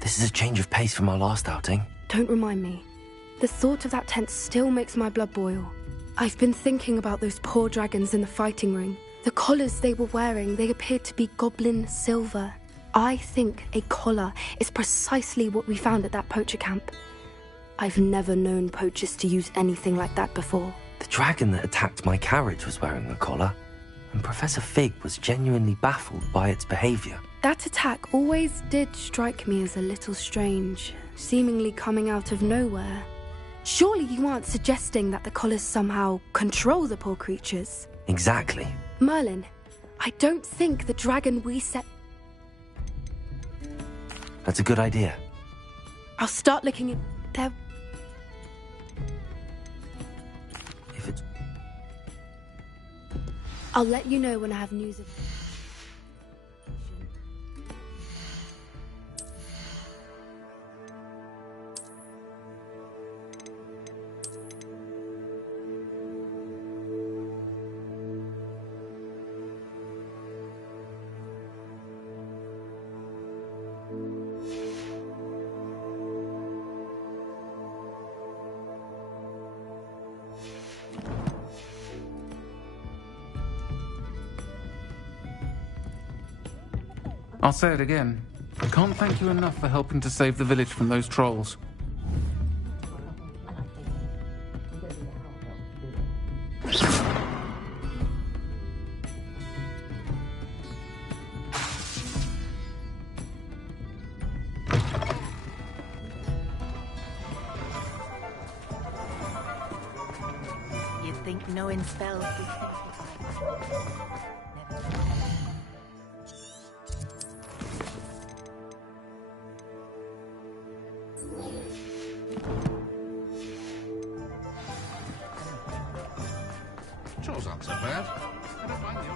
This is a change of pace from our last outing. Don't remind me. The thought of that tent still makes my blood boil. I've been thinking about those poor dragons in the fighting ring. The collars they were wearing, they appeared to be goblin silver. I think a collar is precisely what we found at that poacher camp. I've never known poachers to use anything like that before. The dragon that attacked my carriage was wearing a collar, and Professor Fig was genuinely baffled by its behavior. That attack always did strike me as a little strange, seemingly coming out of nowhere. Surely you aren't suggesting that the collars somehow control the poor creatures? Exactly. Merlin, I don't think the dragon we set... That's a good idea. I'll start looking in... There... If it's... I'll let you know when I have news of... I'll say it again. I can't thank you enough for helping to save the village from those trolls. You'd think knowing spells would Chores aren't so bad. I don't mind you.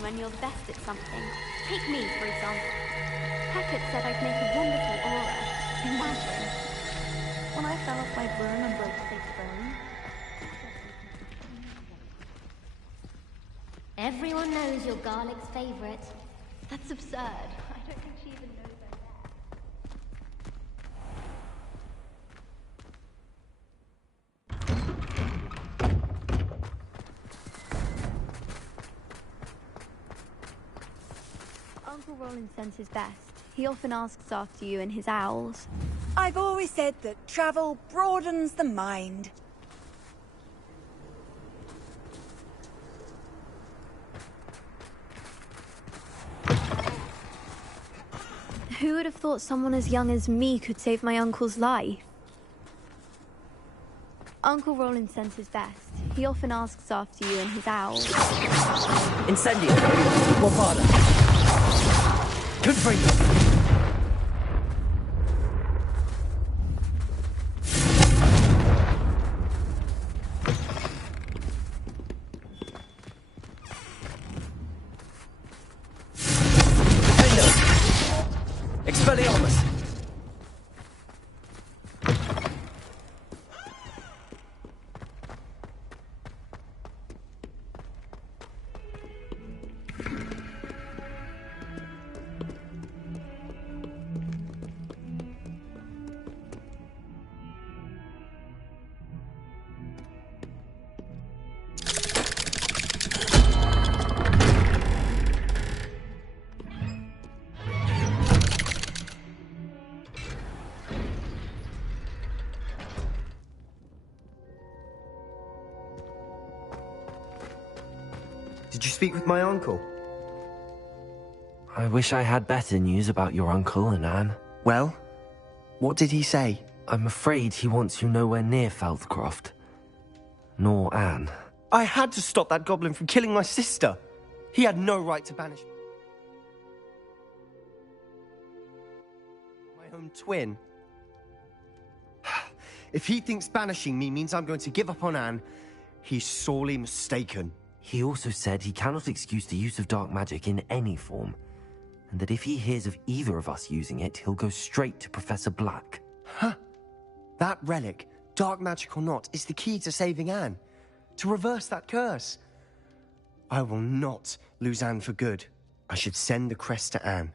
When you're the best at something. Take me, for example. Hackett said I'd make a Imagine. When I fell off my broom and broke Fig's bone. Everyone knows you're Garlic's favorite. That's absurd. I don't think she even knows I'm there. Uncle Roland sends his best. He often asks after you and his owls. I've always said that travel broadens the mind. Who would have thought someone as young as me could save my uncle's life? Uncle Roland sends his best. He often asks after you and his owls. Incendio! Guapada! Confringo! Expelliarmus! Did you speak with my uncle? I wish I had better news about your uncle and Anne. Well, what did he say? I'm afraid he wants you nowhere near Feldcroft. Nor Anne. I had to stop that goblin from killing my sister. He had no right to banish me. My own twin. If he thinks banishing me means I'm going to give up on Anne, he's sorely mistaken. He also said he cannot excuse the use of dark magic in any form, and that if he hears of either of us using it, he'll go straight to Professor Black. Huh. That relic, dark magic or not, is the key to saving Anne. To reverse that curse. I will not lose Anne for good. I should send the crest to Anne.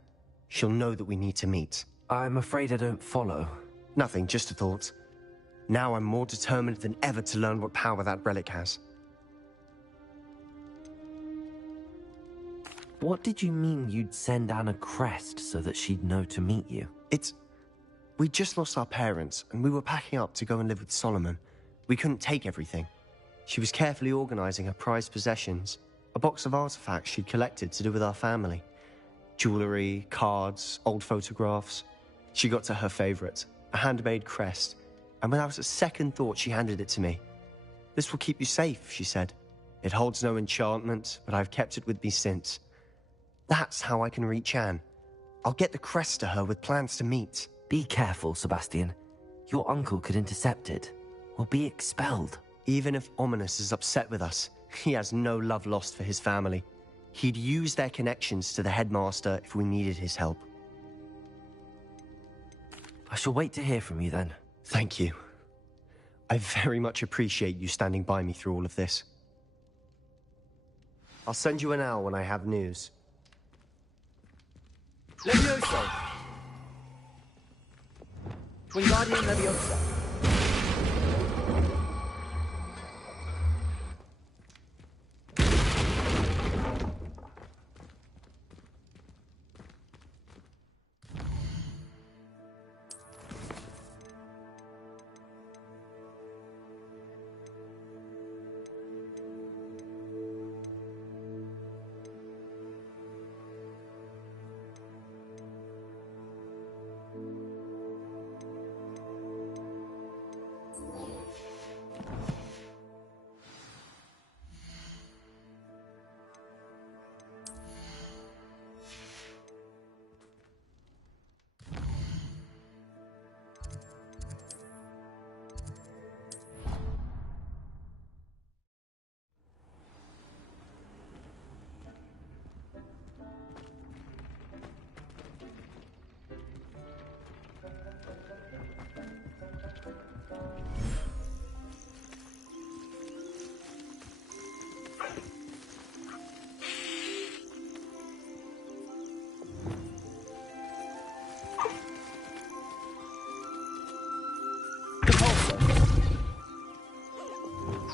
She'll know that we need to meet. I'm afraid I don't follow. Nothing, just a thought. Now I'm more determined than ever to learn what power that relic has. What did you mean you'd send Anne a crest so that she'd know to meet you? We just lost our parents, and we were packing up to go and live with Solomon. We couldn't take everything. She was carefully organizing her prized possessions, a box of artifacts she'd collected to do with our family. Jewelry, cards, old photographs. She got to her favorite, a handmade crest, and without a second thought she handed it to me. "This will keep you safe," she said. "It holds no enchantment, but I've kept it with me since. That's how I can reach Anne. I'll get the crest to her with plans to meet." Be careful, Sebastian. Your uncle could intercept it, or be expelled. Even if Ominous is upset with us, he has no love lost for his family. He'd use their connections to the headmaster if we needed his help. I shall wait to hear from you then. Thank you. I very much appreciate you standing by me through all of this. I'll send you an owl when I have news. Levioso! Wingardium Leviosa.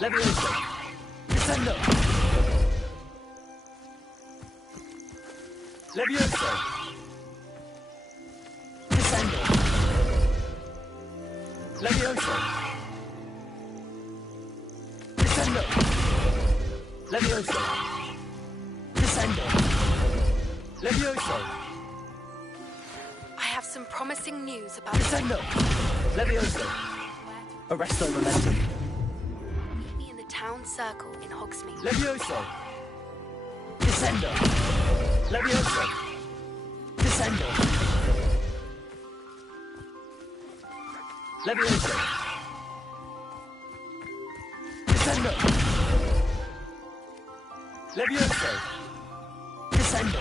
Levioso! Descendo! Levioso! Descendo! Levioso! Descendo! Levioso! Descendo! Levioso! I have some promising news about Descendo! Levioso! Arresto momentum. Meet me in the town circle in Hogsmeade. Levioso! Descendo! Levioso! Descendo! Levioso! Descendo! Levioso! Descendo!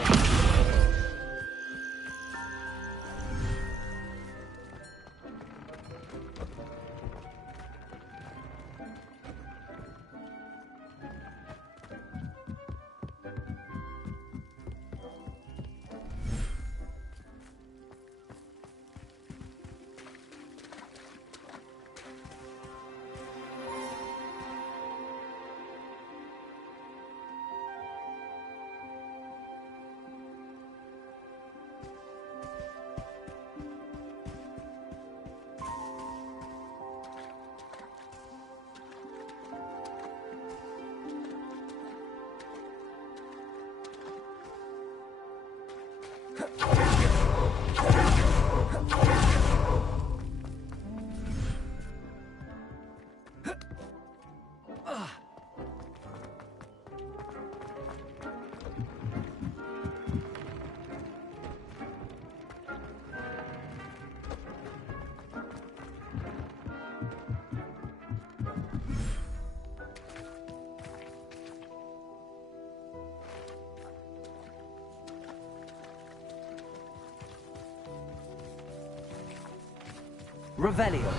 Revelio.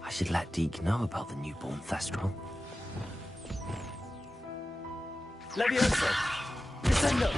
I should let Deke know about the newborn Thestral. Levioso! Descendo!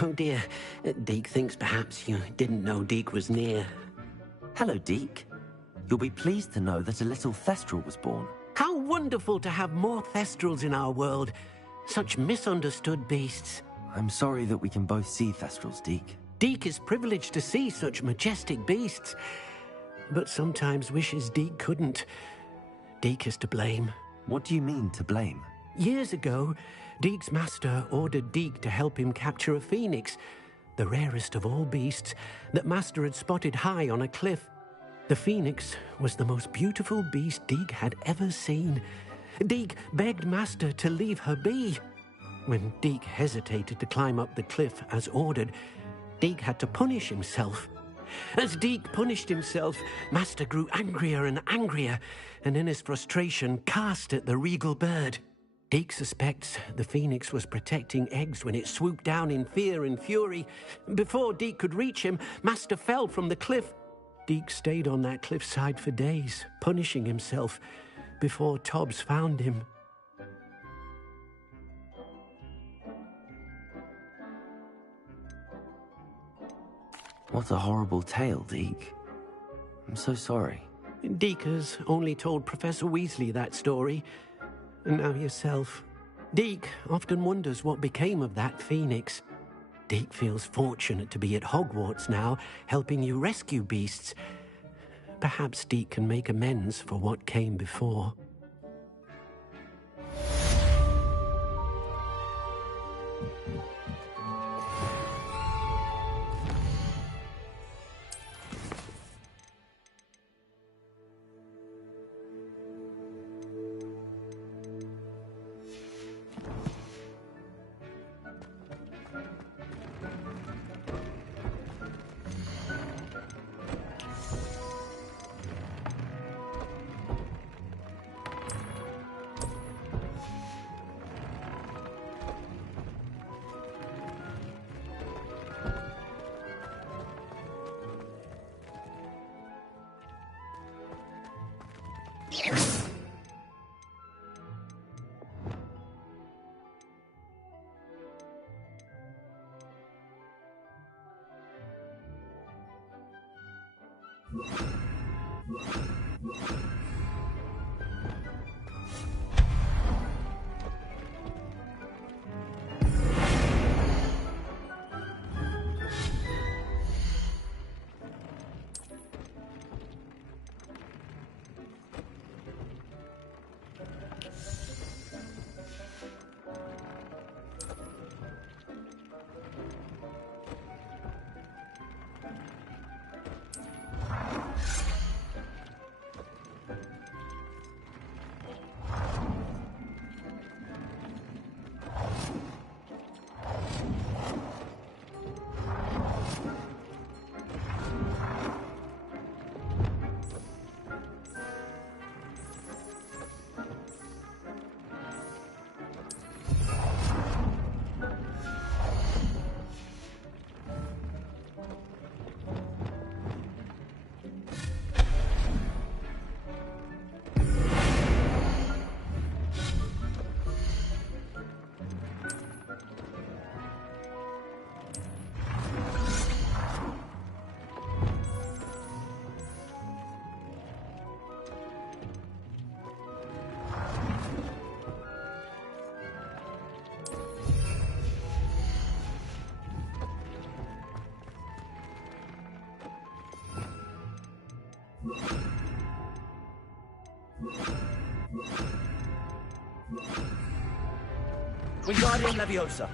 Oh dear, Deke thinks perhaps you didn't know Deke was near. Hello, Deke. You'll be pleased to know that a little Thestral was born. How wonderful to have more Thestrals in our world. Such misunderstood beasts. I'm sorry that we can both see Thestrals, Deke. Deke is privileged to see such majestic beasts, but sometimes wishes Deke couldn't. Deke is to blame. What do you mean, to blame? Years ago, Deke's master ordered Deke to help him capture a phoenix, the rarest of all beasts, that master had spotted high on a cliff. The phoenix was the most beautiful beast Deke had ever seen. Deke begged master to leave her be. When Deke hesitated to climb up the cliff as ordered, Deke had to punish himself. As Deke punished himself, master grew angrier and angrier, and in his frustration cast at the regal bird. Deke suspects the phoenix was protecting eggs when it swooped down in fear and fury. Before Deke could reach him, master fell from the cliff. Deke stayed on that cliffside for days, punishing himself, before Tobbs found him. What a horrible tale, Deke. I'm so sorry. Deke has only told Professor Weasley that story. And now yourself. Deke often wonders what became of that phoenix. Deke feels fortunate to be at Hogwarts now, helping you rescue beasts. Perhaps Deke can make amends for what came before. Wingardium Leviosa.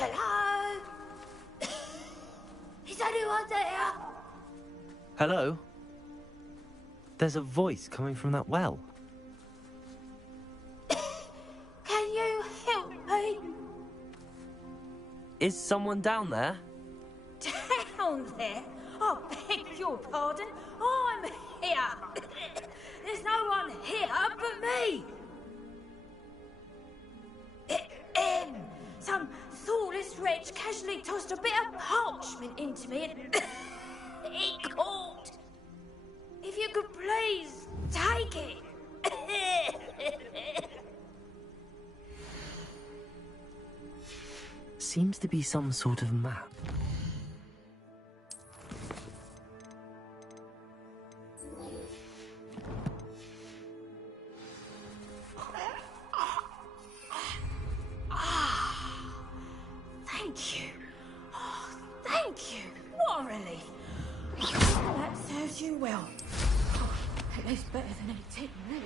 Hello? Is anyone there? Hello? There's a voice coming from that well. Can you help me? Is someone down there? Down there? I beg your pardon. I'm here. There's no one here but me. Some thoughtless wretch casually tossed a bit of parchment into me and it caught. If you could please take it. Seems to be some sort of map. Tastes better than any tin, really.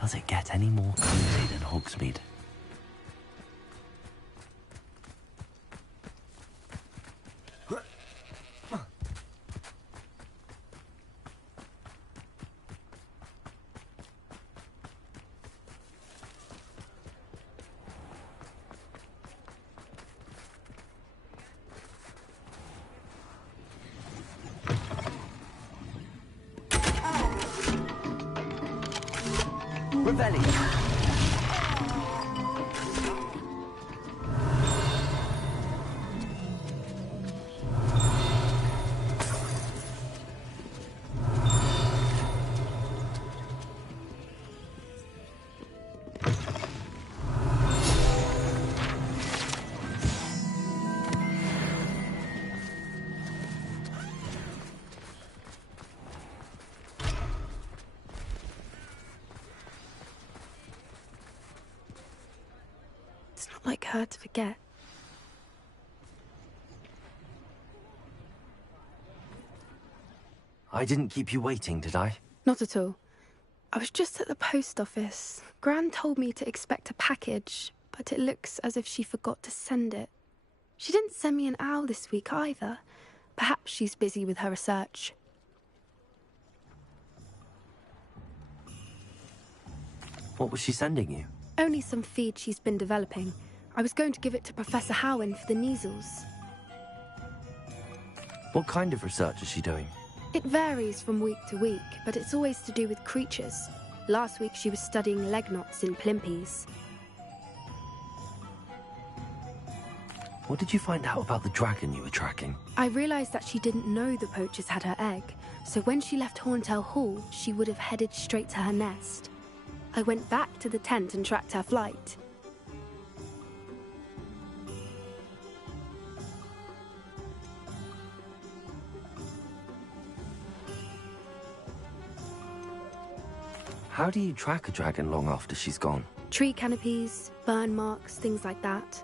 Does it get any more cozy than Hogsmeade? It's not like her to forget. I didn't keep you waiting, did I? Not at all. I was just at the post office. Gran told me to expect a package, but it looks as if she forgot to send it. She didn't send me an owl this week either. Perhaps she's busy with her research. What was she sending you? Only some feed she's been developing. I was going to give it to Professor Howen for the measles. What kind of research is she doing? It varies from week to week, but it's always to do with creatures. Last week she was studying leg knots in plimpies. What did you find out about the dragon you were tracking? I realized that she didn't know the poachers had her egg, so when she left Horntail Hall, she would have headed straight to her nest. I went back to the tent and tracked her flight. How do you track a dragon long after she's gone? Tree canopies, burn marks, things like that.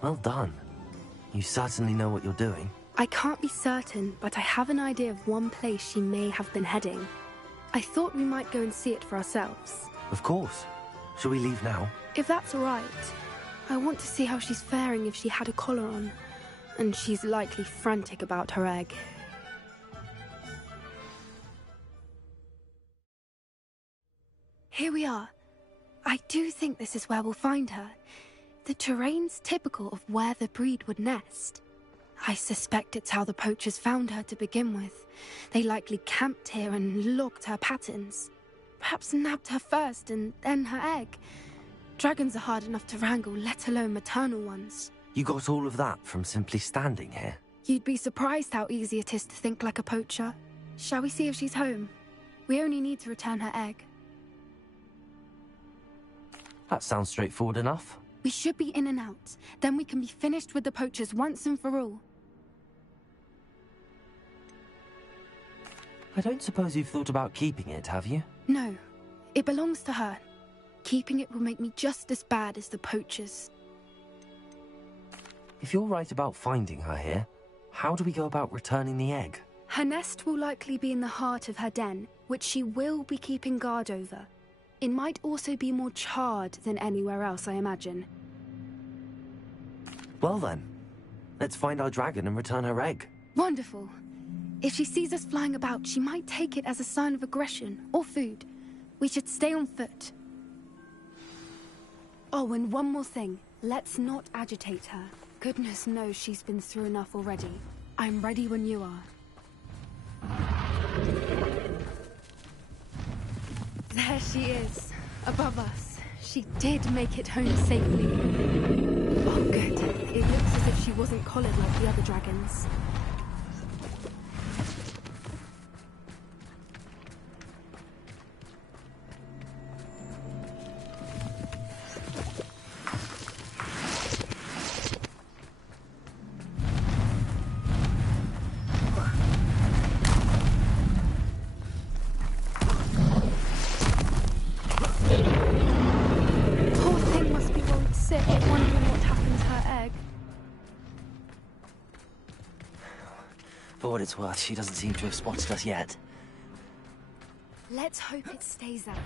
Well done. You certainly know what you're doing. I can't be certain, but I have an idea of one place she may have been heading. I thought we might go and see it for ourselves. Of course. Shall we leave now? If that's all right. I want to see how she's faring if she had a collar on. And she's likely frantic about her egg. Here we are. I do think this is where we'll find her. The terrain's typical of where the breed would nest. I suspect it's how the poachers found her to begin with. They likely camped here and logged her patterns. Perhaps nabbed her first and then her egg. Dragons are hard enough to wrangle, let alone maternal ones. You got all of that from simply standing here? You'd be surprised how easy it is to think like a poacher. Shall we see if she's home? We only need to return her egg. That sounds straightforward enough. We should be in and out. Then we can be finished with the poachers once and for all. I don't suppose you've thought about keeping it, have you? No. It belongs to her. Keeping it will make me just as bad as the poachers. If you're right about finding her here, how do we go about returning the egg? Her nest will likely be in the heart of her den, which she will be keeping guard over. It might also be more charred than anywhere else, I imagine. Well then, let's find our dragon and return her egg. Wonderful. If she sees us flying about, she might take it as a sign of aggression or food. We should stay on foot. Oh, and one more thing. Let's not agitate her. Goodness knows she's been through enough already. I'm ready when you are. There she is, above us. She did make it home safely. Oh, good. It looks as if she wasn't collared like the other dragons. For what it's worth, she doesn't seem to have spotted us yet. Let's hope it stays that way.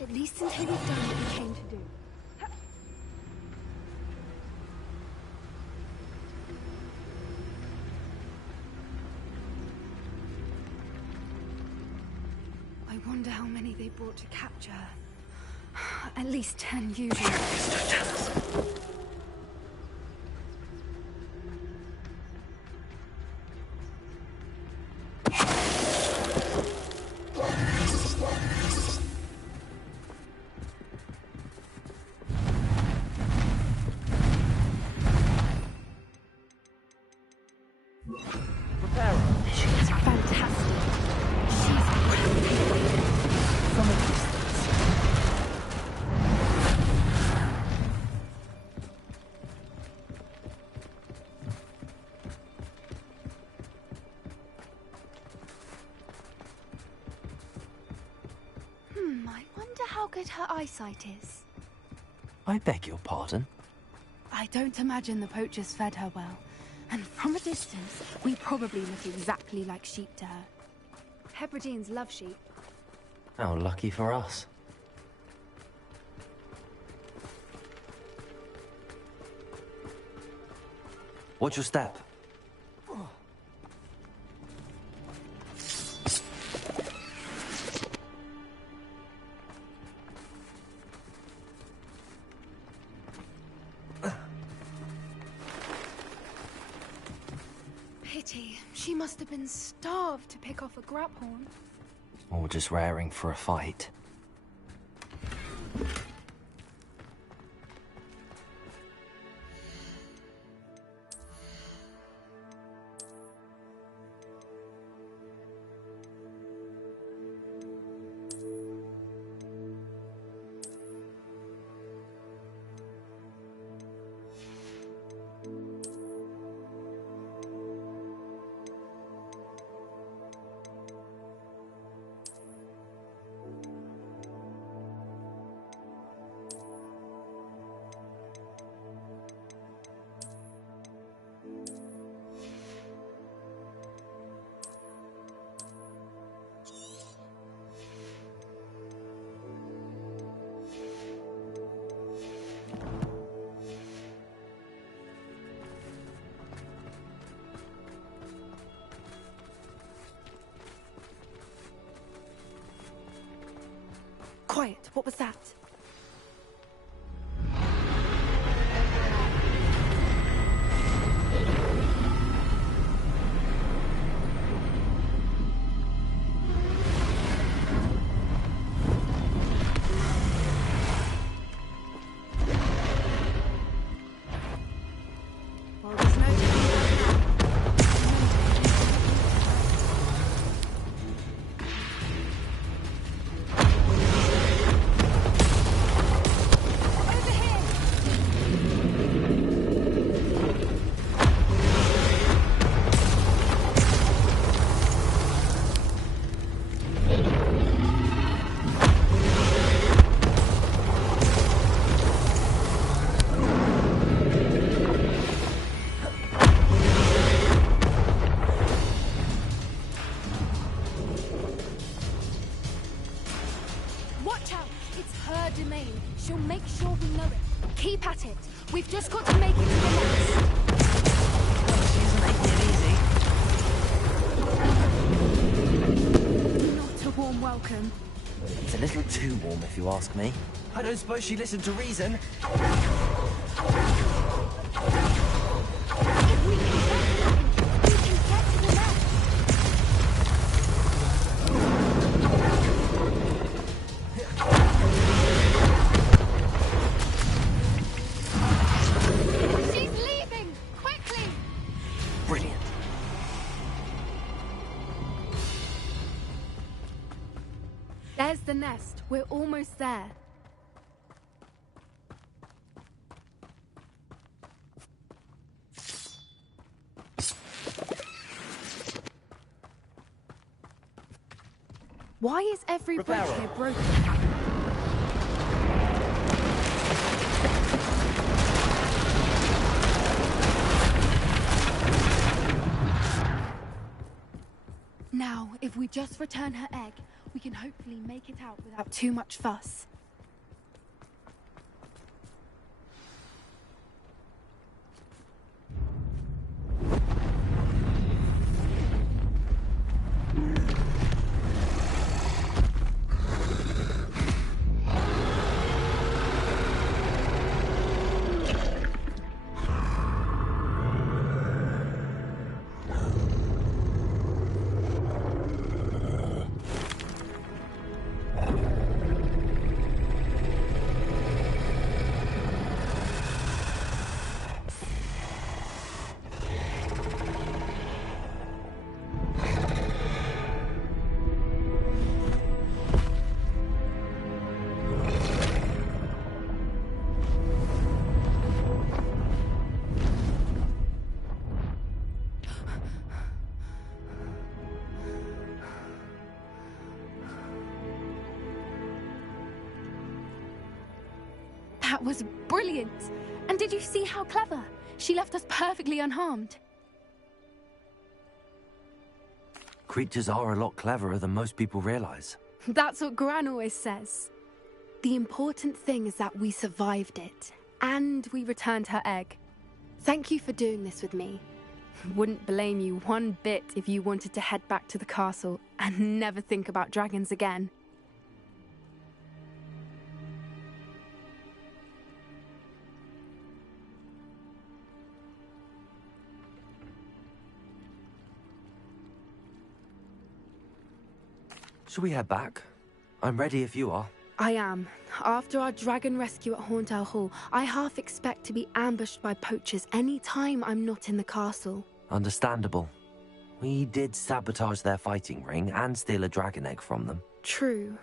At least until we've done what we came to do. I wonder how many they brought to capture her. At least 10 usually. Her eyesight is. I beg your pardon? I don't imagine the poachers fed her well, and from a distance, we probably look exactly like sheep to her. Hebrideans love sheep. How lucky for us. Watch your step. She must have been starved to pick off a graphorn. Or just raring for a fight. Quiet, what was that? them. It's a little too warm, if you ask me. I don't suppose she listened to reason. She's leaving! Quickly! Brilliant. There's the nest. We're almost there. Why is every brick here broken? Now, if we just return her egg, we can hopefully make it out without too much fuss. That was brilliant! And did you see how clever? She left us perfectly unharmed. Creatures are a lot cleverer than most people realize. That's what Gran always says. The important thing is that we survived it, and we returned her egg. Thank you for doing this with me. Wouldn't blame you one bit if you wanted to head back to the castle and never think about dragons again. Shall we head back? I'm ready if you are. I am. After our dragon rescue at Horndale Hall, I half expect to be ambushed by poachers any time I'm not in the castle. Understandable. We did sabotage their fighting ring and steal a dragon egg from them. True.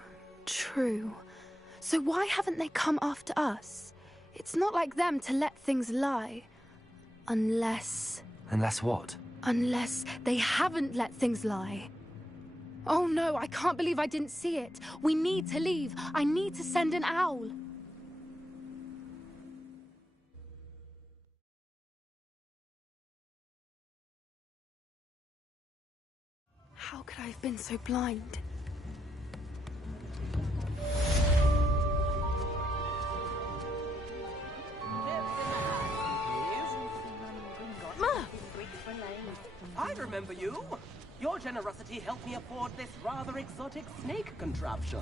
So why haven't they come after us? It's not like them to let things lie. Unless what? Unless they haven't let things lie. Oh no, I can't believe I didn't see it. We need to leave. I need to send an owl. How could I have been so blind? I remember you. Your generosity helped me afford this rather exotic snake contraption.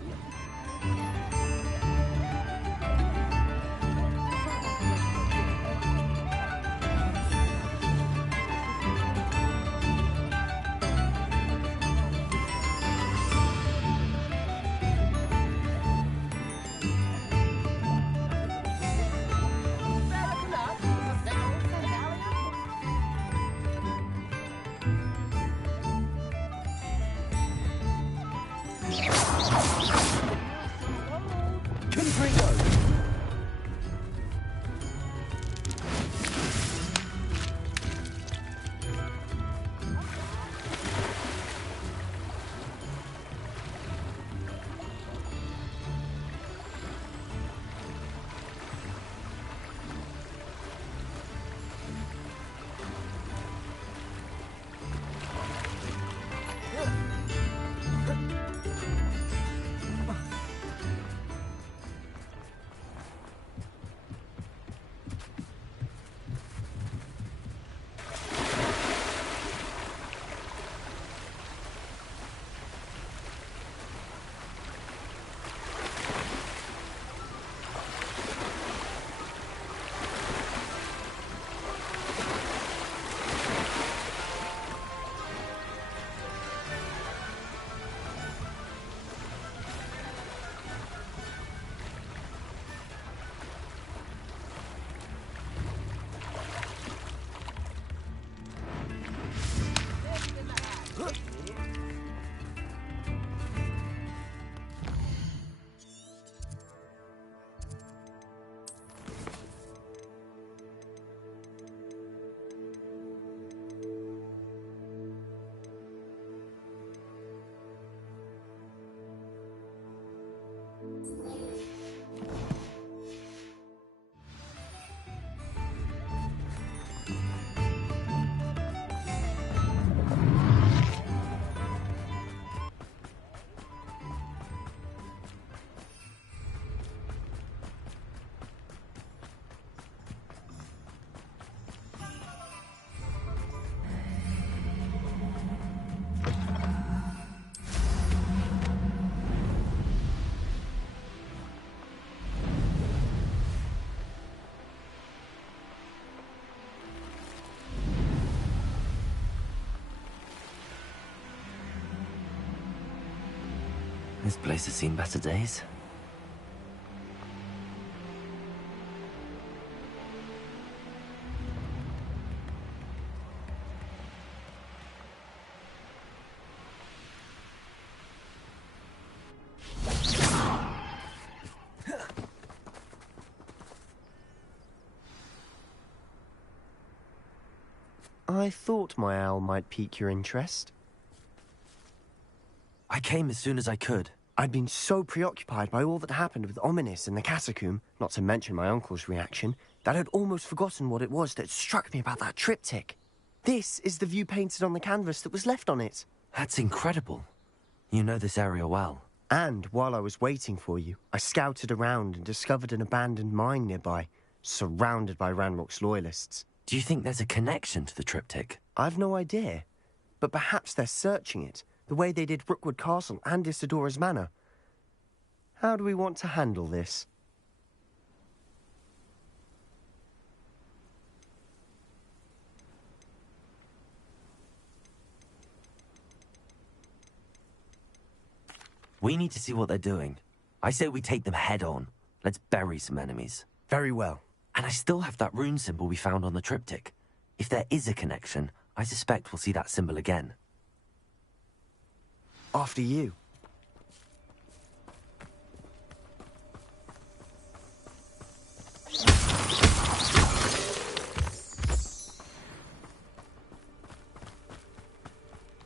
This place has seen better days. I thought my owl might pique your interest. I came as soon as I could. I'd been so preoccupied by all that happened with Ominis and the catacomb, not to mention my uncle's reaction, that I'd almost forgotten what it was that struck me about that triptych. This is the view painted on the canvas that was left on it. That's incredible. You know this area well. And while I was waiting for you, I scouted around and discovered an abandoned mine nearby, surrounded by Ranrock's loyalists. Do you think there's a connection to the triptych? I've no idea, but perhaps they're searching it, the way they did Rookwood Castle and Isidora's Manor. How do we want to handle this? We need to see what they're doing. I say we take them head on. Let's bury some enemies. Very well. And I still have that rune symbol we found on the triptych. If there is a connection, I suspect we'll see that symbol again. After you.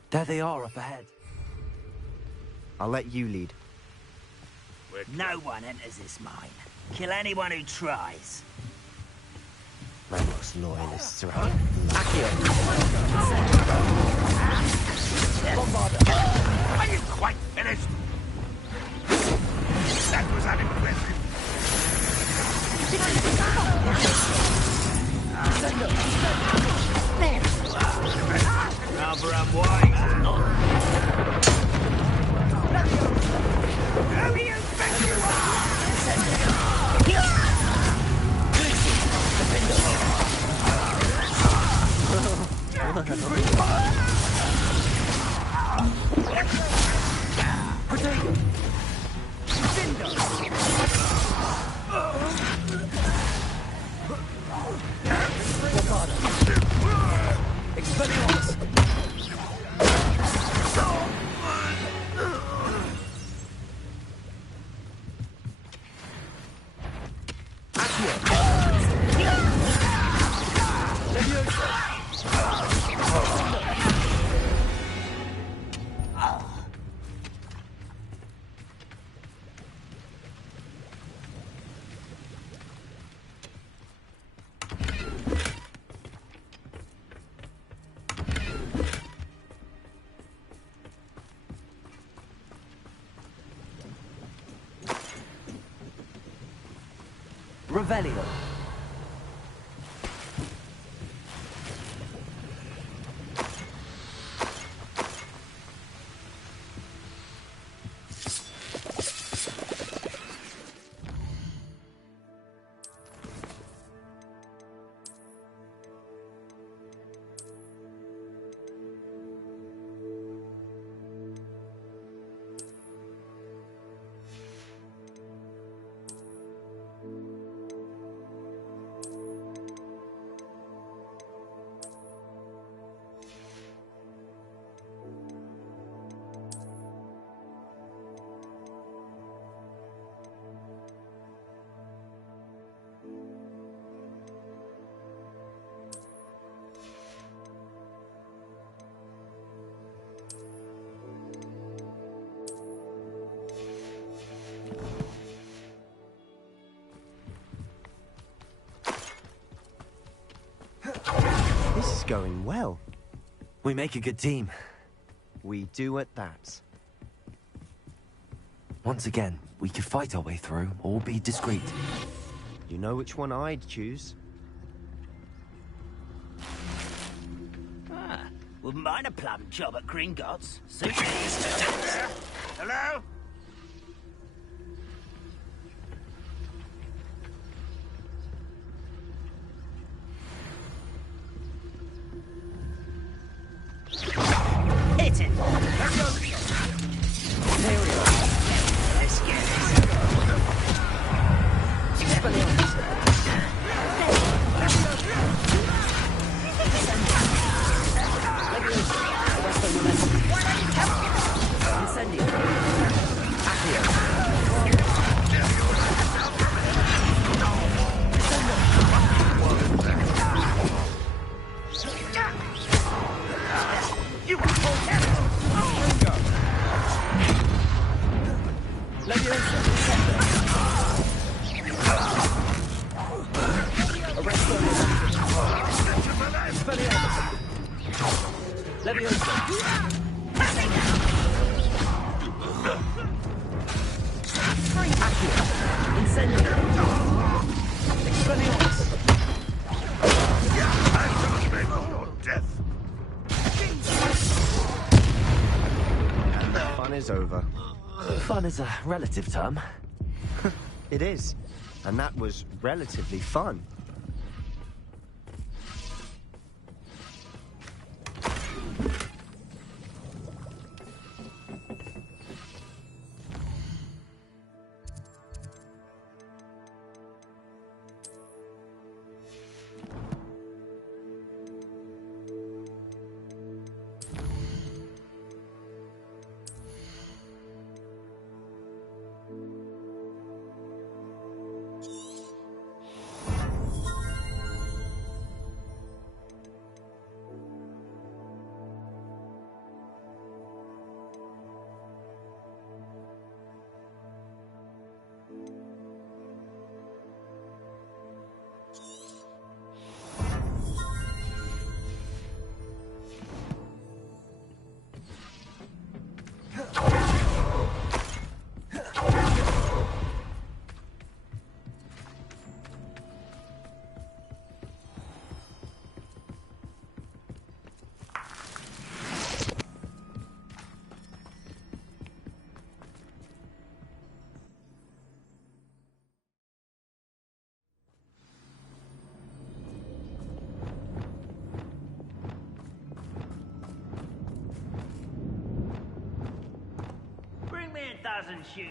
There they are up ahead. I'll let you lead. No one enters this mine. Kill anyone who tries. Ranrock's loyalists are out. Are you quite finished? That was unimpressive. Rather unwise, not. Who do you think you are? Revelio. This is going well. We make a good team. We do at that. Once again, we could fight our way through, or be discreet. You know which one I'd choose? Wouldn't mind a plum job at Gringotts. Suit me. Hello? Hit it! There we are. Fun is over. Fun is a relative term. It is. And that was relatively fun.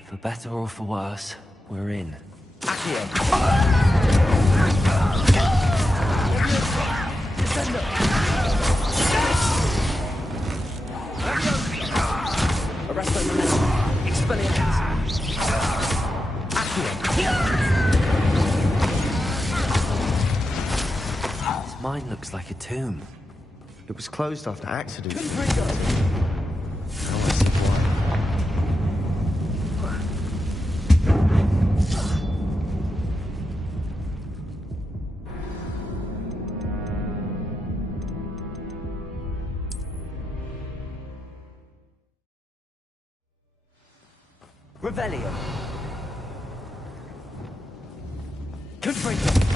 For better or for worse, we're in. This mine looks like a tomb. It was closed after accident. Now I see why. Revelio. Confringo.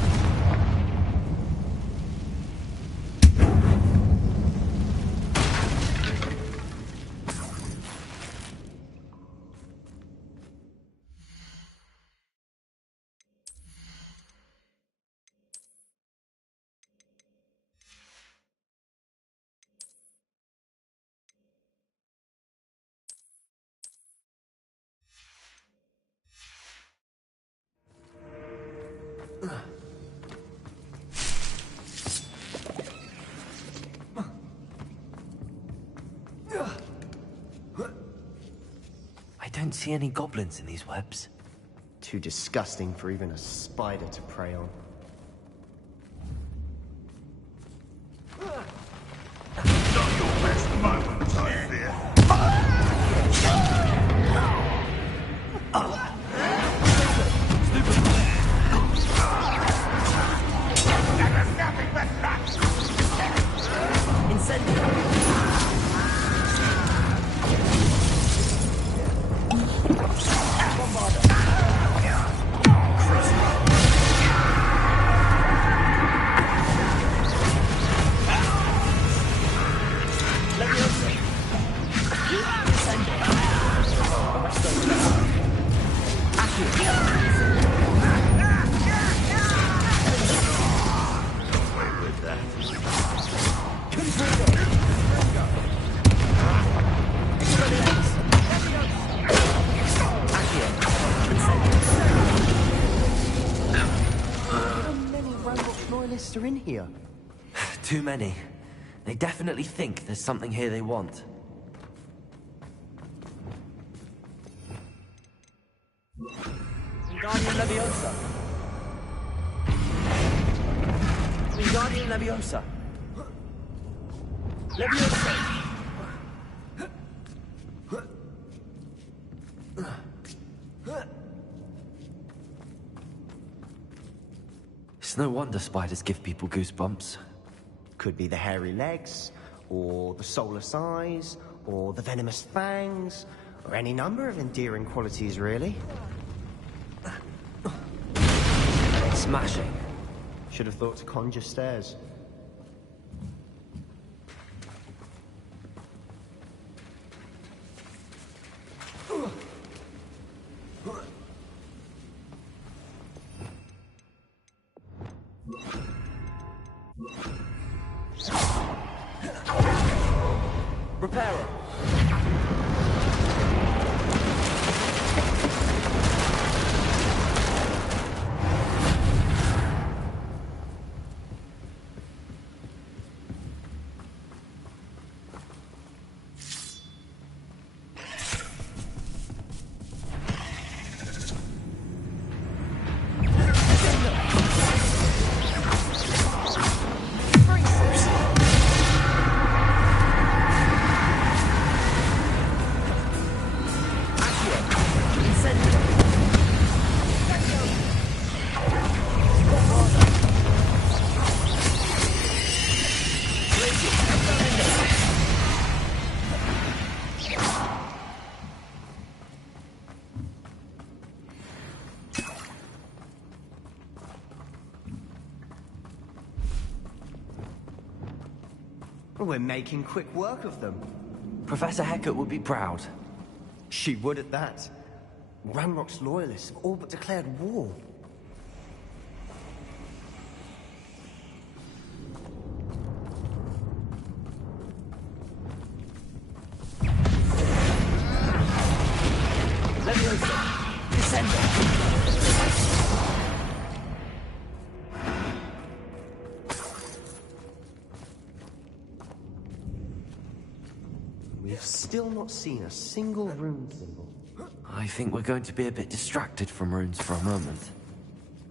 I don't see any goblins in these webs. Too disgusting for even a spider to prey on. Not your best moment, I fear. There is nothing but rats! Incendio! here? Too many. They definitely think there's something here they want. Wingardium Leviosa. Wingardium Leviosa. Leviosa. It's no wonder spiders give people goosebumps. Could be the hairy legs, or the soulless eyes, or the venomous fangs, or any number of endearing qualities, really. Smashing. Should have thought to conjure stairs. Reparo. We're making quick work of them. Professor Hecat would be proud. She would at that. Ranrock's loyalists have all but declared war. Leviosa. Descender. We've still not seen a single rune symbol. I think we're going to be a bit distracted from runes for a moment.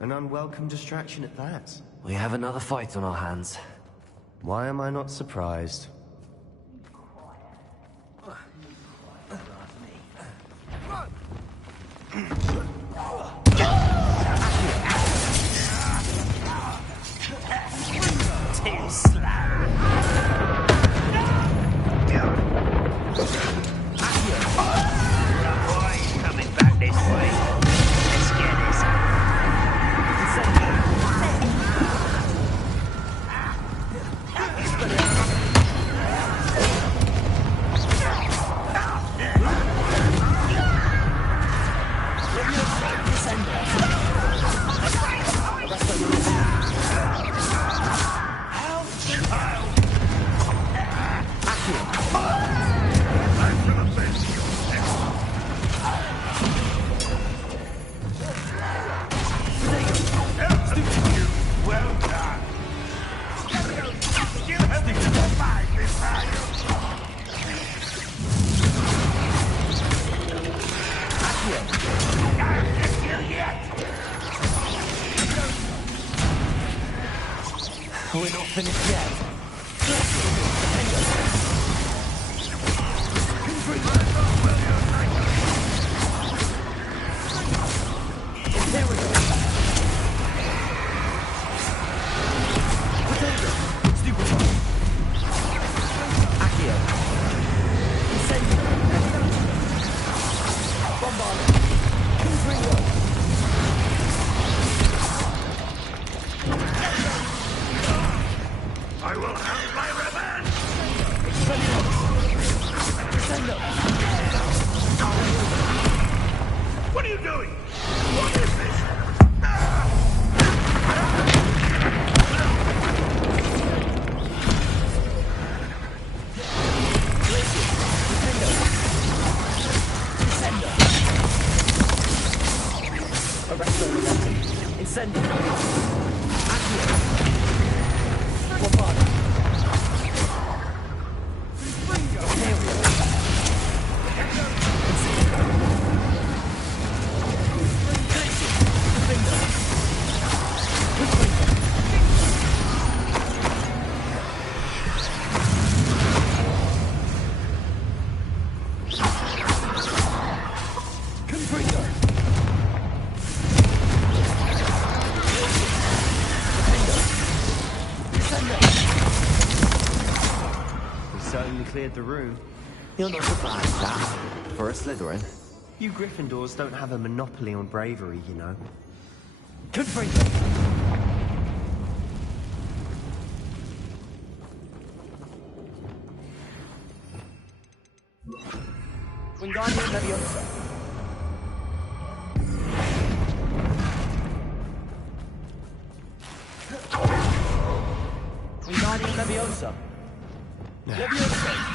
An unwelcome distraction at that. We have another fight on our hands. Why am I not surprised? Too slow. Coming back this way. Let's get this We're not finished yet. I will have my revenge! What are you doing? What is this? certainly cleared the room. You're not surprised, Sam. For a Slytherin. You Gryffindors don't have a monopoly on bravery, you know. Confringo! Wingardium Leviosa. Wingardium Leviosa. Leviosa.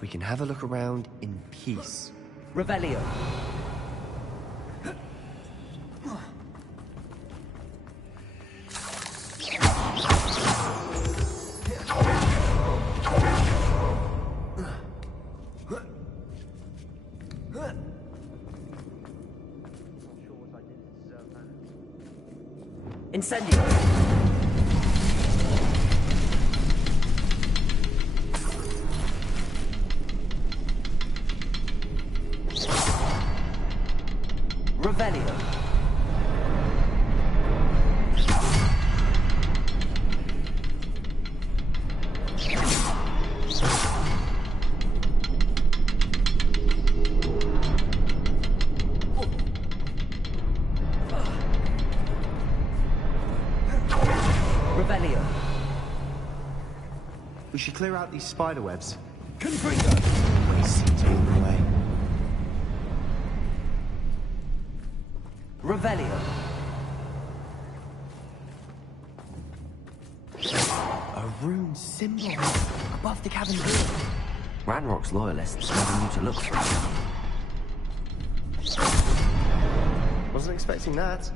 We can have a look around in peace. Revelio. Incendio. Revelio. Revelio. We should clear out these spider webs. Confringo. Waste seems in the way. Revelio. A rune symbol above the cabin door. Ranrock's loyalists never knew to look for it. Wasn't expecting that.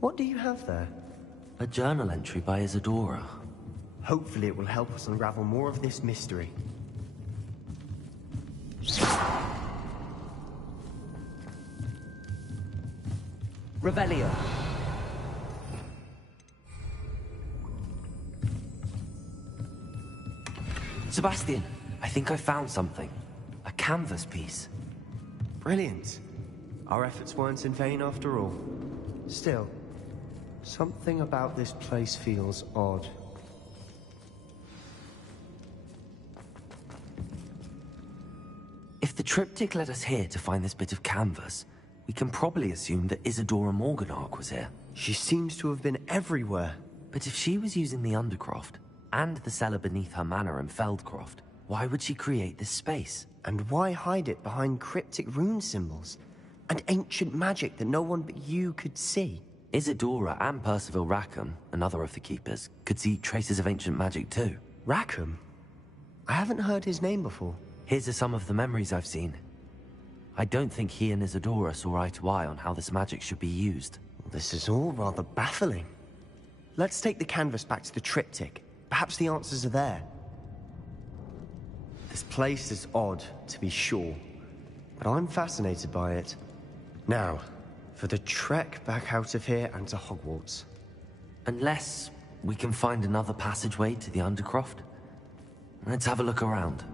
What do you have there? A journal entry by Isadora. Hopefully it will help us unravel more of this mystery. Revelio. Sebastian, I think I found something. A canvas piece. Brilliant. Our efforts weren't in vain after all. Still, something about this place feels odd. If the triptych led us here to find this bit of canvas, we can probably assume that Isadora Morganach was here. She seems to have been everywhere. But if she was using the Undercroft, and the cellar beneath her manor in Feldcroft, why would she create this space? And why hide it behind cryptic rune symbols? And ancient magic that no one but you could see? Isadora and Percival Rackham, another of the Keepers, could see traces of ancient magic too. Rackham? I haven't heard his name before. Here's are some of the memories I've seen. I don't think he and Isadora saw eye to eye on how this magic should be used. This is all rather baffling. Let's take the canvas back to the triptych. Perhaps the answers are there. This place is odd, to be sure, but I'm fascinated by it. Now, for the trek back out of here and to Hogwarts. Unless we can find another passageway to the Undercroft. Let's have a look around.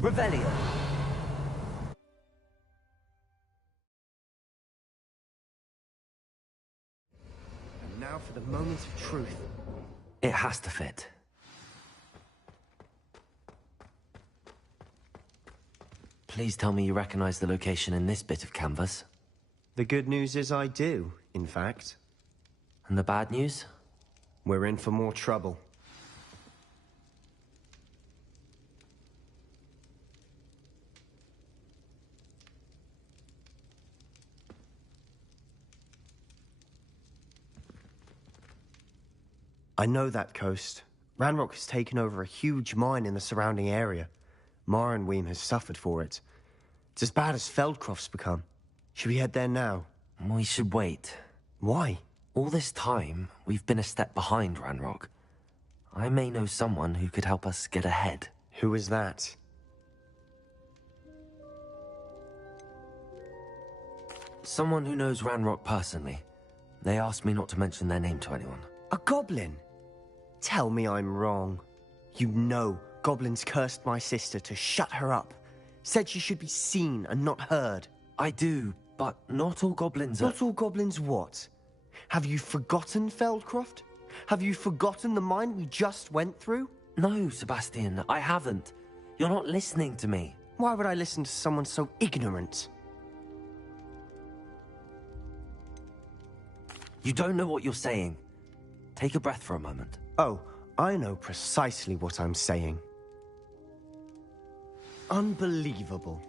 Revelio. And now for the moment of truth. It has to fit. Please tell me you recognize the location in this bit of canvas. The good news is I do, in fact. And the bad news? We're in for more trouble. I know that coast. Ranrock has taken over a huge mine in the surrounding area. Marrenweem has suffered for it. It's as bad as Feldcroft's become. Should we head there now? We should wait. Why? All this time, we've been a step behind Ranrock. I may know someone who could help us get ahead. Who is that? Someone who knows Ranrock personally. They asked me not to mention their name to anyone. A goblin? Tell me I'm wrong. You know goblins cursed my sister to shut her up. Said she should be seen and not heard. I do, but not all goblins are... Not all goblins what? Have you forgotten Feldcroft? Have you forgotten the mine we just went through? No, Sebastian, I haven't. You're not listening to me. Why would I listen to someone so ignorant? You don't know what you're saying. Take a breath for a moment. Oh, I know precisely what I'm saying. Unbelievable.